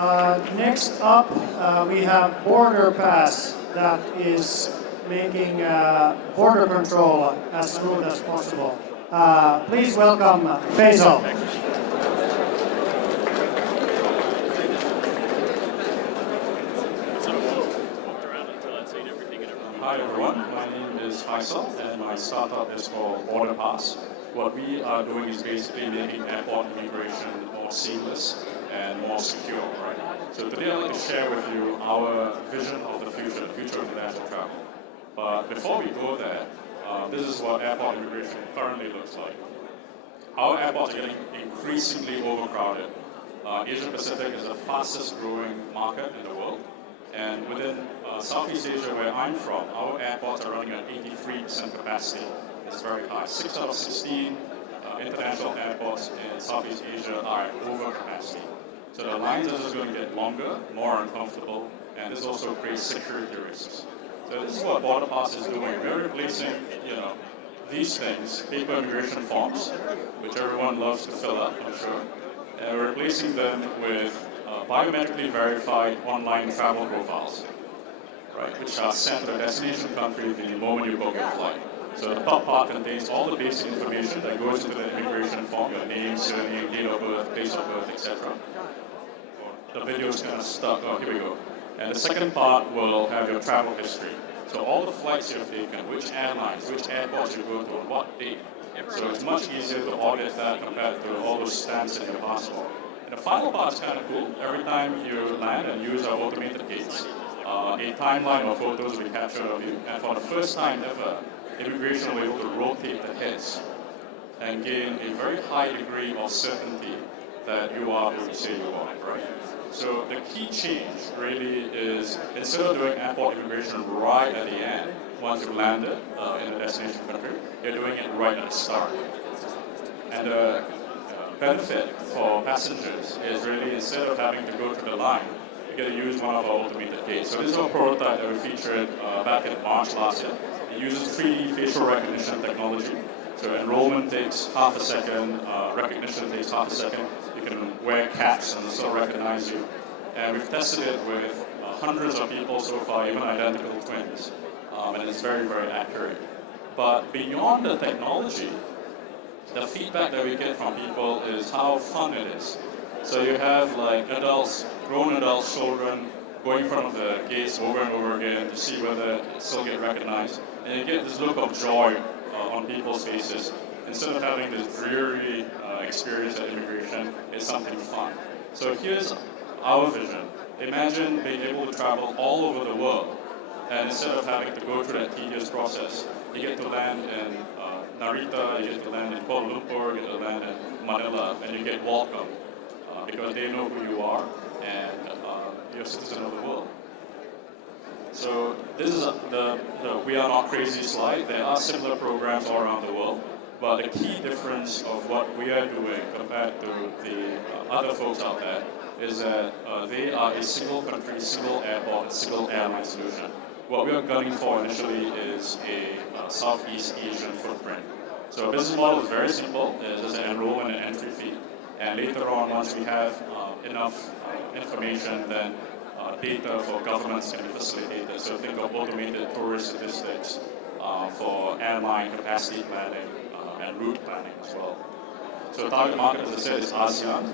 Next up, we have BorderPass that is making border control as smooth as possible. Please welcome Faisal. Hi everyone, my name is Faisal and my startup is called BorderPass. What we are doing is basically making airport immigration more seamless and more secure, right? So today I'd like to share with you our vision of the future of international travel. But before we go there, this is what airport immigration currently looks like. Our airports are getting increasingly overcrowded. Asia Pacific is the fastest growing market in the world. And within Southeast Asia, where I'm from, our airports are running at 83% capacity. It's very high. 6 out of 16 international airports in Southeast Asia are at over capacity. So the lines are just going to get longer, more uncomfortable, and this also creates security risks. So this is what BorderPass is doing. We're replacing, these things, paper immigration forms, which everyone loves to fill up, I'm sure, and we're replacing them with biometrically verified online travel profiles, right, which are sent to the destination country the moment you book your flight. So the top part contains all the basic information that goes into the immigration form, your name, surname, date of birth, place of birth, etc. The video is kind of stuck. Oh, here we go. And the second part will have your travel history. So all the flights you've taken, which airlines, which airports you go to, on what date. So it's much easier to audit that compared to all those stamps in your passport. And the final part is kind of cool. Every time you land and use our automated gates, a timeline of photos will be captured of you. And for the first time ever, immigration will be able to rotate the heads and gain a very high degree of certainty that you are who you say you are, right? So the key change really is, instead of doing airport immigration right at the end, once you've landed in a destination country, you're doing it right at the start. And the benefit for passengers is really, instead of having to go through the line, you get to use one of our automated gates. So this is a prototype that we featured back in March last year. It uses 3D facial recognition technology. So enrollment takes half a second, recognition takes half a second. You can wear caps and still recognize you. And we've tested it with hundreds of people so far, even identical twins. And it's very, very accurate. But beyond the technology, the feedback that we get from people is how fun it is. So you have like adults, grown adults, children, going in front of the gates over and over again to see whether it still get recognized. And you get this look of joy on people's faces. Instead of having this dreary experience at immigration, it's something fun. So here's our vision. Imagine being able to travel all over the world, and instead of having to go through that tedious process, you get to land in Narita, you get to land in Kuala Lumpur, you get to land in Manila, and you get welcome because they know who you are and you're a citizen of the world. So this is the We Are Not Crazy slide. There are similar programs all around the world, but the key difference of what we are doing compared to the other folks out there is that they are a single country, single airport, single airline solution. What we are gunning for initially is a Southeast Asian footprint. So our business model is very simple. It's just an enrollment and entry fee. And later on, once we have enough information, then data for governments can be facilitated. So think of automated tourist statistics for airline capacity planning and route planning as well. So the target market, as I said, is ASEAN.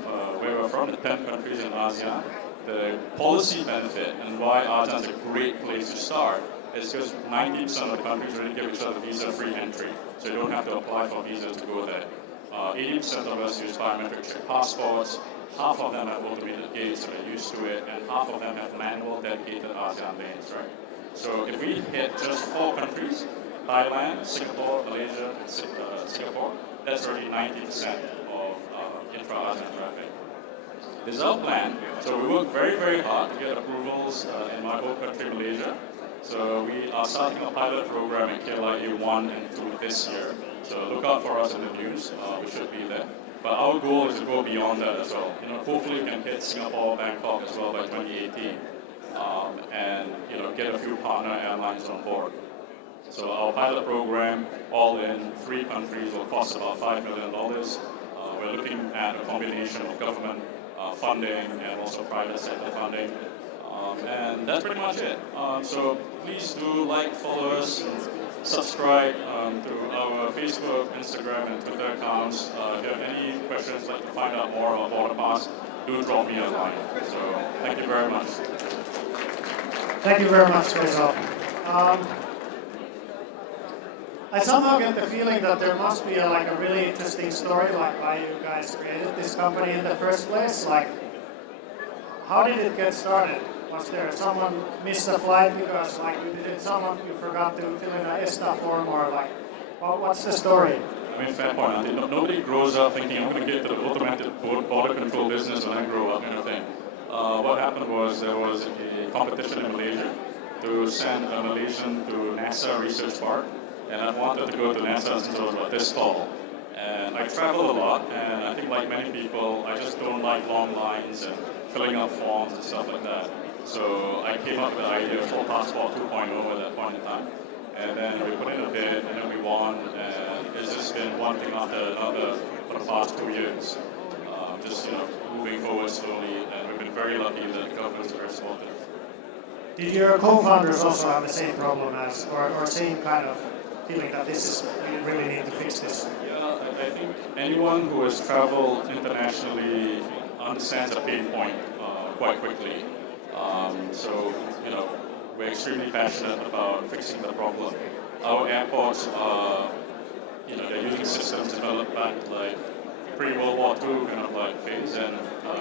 Where we're from, the 10 countries in ASEAN. The policy benefit and why ASEAN is a great place to start is because 90% of the countries already give each other visa-free entry. So you don't have to apply for visas to go there. 80% of us use biometric check passports. Half of them have automated gates, so they're used to it, and half of them have manual dedicated ASEAN lanes, right? So if we hit just 4 countries, Thailand, Singapore, Malaysia, and Singapore, that's already 90% of intra-ASEAN traffic. This is our plan. So we work very, very hard to get approvals in my home country, Malaysia. So we are starting a pilot program in KLIA 1 and 2 this year. So look out for us in the news. We should be there. But our goal is to go beyond that as well. Hopefully we can hit Singapore, Bangkok as well by 2018, and get a few partner airlines on board. So our pilot program, all in 3 countries, will cost about $5 million. We're looking at a combination of government funding and also private sector funding. And that's pretty much it. So please do like, follow us, and subscribe to our Facebook, Instagram, and Twitter accounts. If you have any questions, like to find out more about BorderPass, do drop me a line. So thank you very much. Thank you very much, Faisal. I somehow get the feeling that there must be like a really interesting story, like why you guys created this company in the first place. Like, how did it get started? Was there someone missed a flight because like you forgot to fill in an ESTA form, or like, what's the story? I mean, fair point. I think nobody grows up thinking I'm going to get to the automated border control business when I grow up, kind of thing. What happened was there was a competition in Malaysia to send a Malaysian to NASA Research Park, and I wanted to go to NASA since I was about this tall. And I travel a lot, and I think like many people, I just don't like long lines and filling out forms and stuff like that. So I came up with the idea of Full Passport 2.0 at that point in time. And then we put in a bid, and then we won, and it's just been one thing after another for the past 2 years. Just moving forward slowly, and we've been very lucky that the government's very supportive. Did your co-founders also have the same problem as, or same kind of feeling that we really need to fix this? Yeah, I think anyone who has traveled internationally understands the pain point quite quickly. So, we're extremely passionate about fixing the problem. Our airports are, they're using systems developed back like pre-World War II kind of like phase, and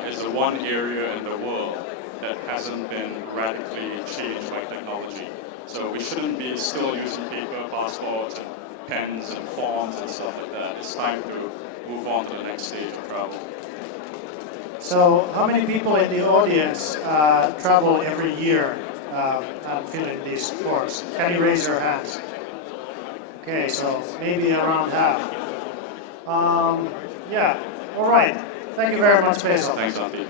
it's the one area in the world that hasn't been radically changed by technology. So we shouldn't be still using paper passports and pens and forms and stuff like that. It's time to move on to the next stage of travel. So how many people in the audience travel every year and fill in these forms? Can you raise your hands? Okay, so maybe around half. Yeah, all right. Thank you very much, Faisal. Thanks, Auntie.